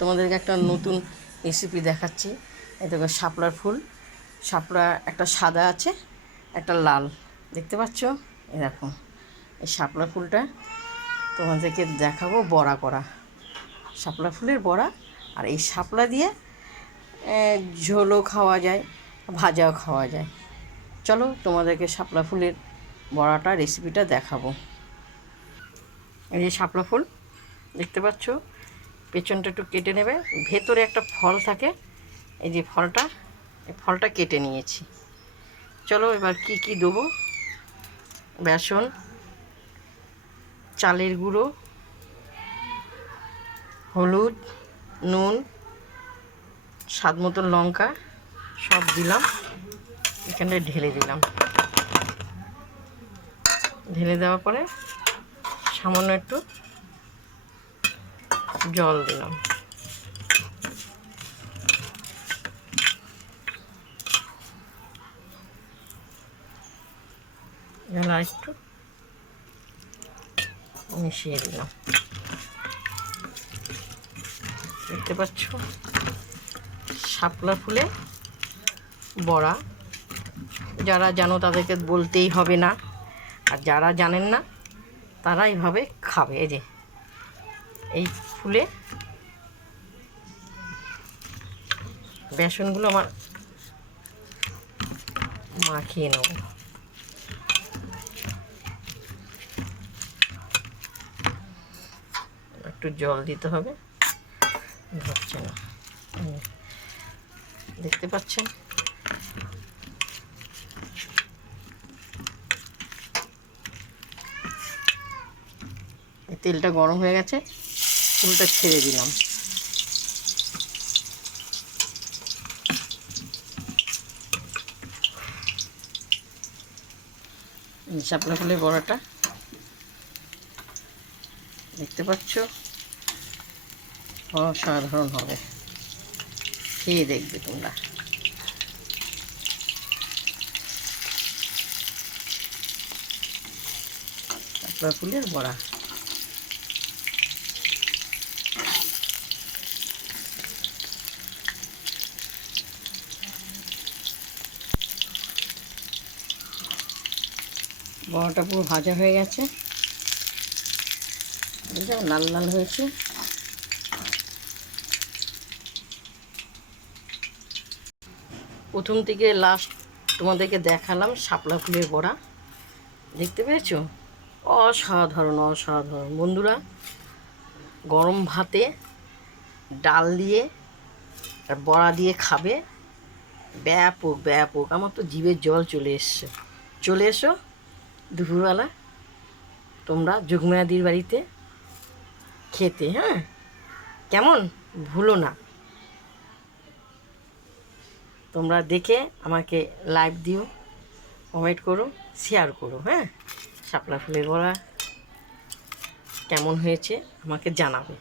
তোমাদেরকে একটা নতুন রেসিপি দেখাচ্ছি। এই দেখো শাপলার ফুল। শাপলা একটা সাদা আছে, একটা লাল, দেখতে পাচ্ছ? এই দেখো এই শাপলা ফুলটা তোমাদেরকে দেখাবো বড়া করা, শাপলা ফুলের বড়া। আর এই শাপলা দিয়ে ঝোলও খাওয়া যায়, ভাজাও খাওয়া যায়। চলো তোমাদেরকে শাপলা ফুলের বড়াটা রেসিপিটা দেখাবো। এই যে শাপলা ফুল দেখতে পাচ্ছ, পেছনটা একটু কেটে নেবে, ভেতরে একটা ফল থাকে, এই যে ফলটা, এই ফলটা কেটে নিয়েছি। চলো এবার কি কি দেবো: বেসন, চালের গুঁড়ো, হলুদ, নুন, স্বাদ মতো লঙ্কা সব দিলাম, এখানে ঢেলে দিলাম। ঢেলে দেওয়ার পরে সামান্য একটু জল দিলাম। আর একটু মিশিয়ে দিলাম। দেখতে পাচ্ছ শাপলা ফুলে বড়া। যারা জানো তাদেরকে বলতেই হবে না, আর যারা জানেন না তারা এইভাবে খাবে। এই যে এই ফুলে বেসনগুলো আমার মাখিয়ে নেব। একটু জল দিতে হবে, ধরছে না, দেখতে পাচ্ছেন? তেলটা গরম হয়ে গেছে, ফুলটা ছেড়ে দিলাম। শাপলা ফুলের বড়াটা দেখতে পাচ্ছ, অসাধারণ হবে, খেয়ে দেখবে তোমরা। শাপলা ফুলের বড়া। বড়াটা পুরো ভাজা হয়ে গেছে, লাল লাল হয়েছে। প্রথম থেকে লাস্ট তোমাদেরকে দেখালাম শাপলা ফুলের বড়া, দেখতে পেয়েছো? অসাধারণ অসাধারণ। বন্ধুরা, গরম ভাতে ডাল দিয়ে আর বড়া দিয়ে খাবে, ব্যাপক ব্যাপক। আমার তো জিভের জল চলে এসো দুপুরবেলা তোমরা যুগমায়াদির বাড়িতে খেতে। হ্যাঁ, কেমন? ভুলো না তোমরা দেখে আমাকে লাইক দিও, কমেন্ট করো, শেয়ার করো। হ্যাঁ, শাপলা ফুলের বড়া কেমন হয়েছে আমাকে জানাবে।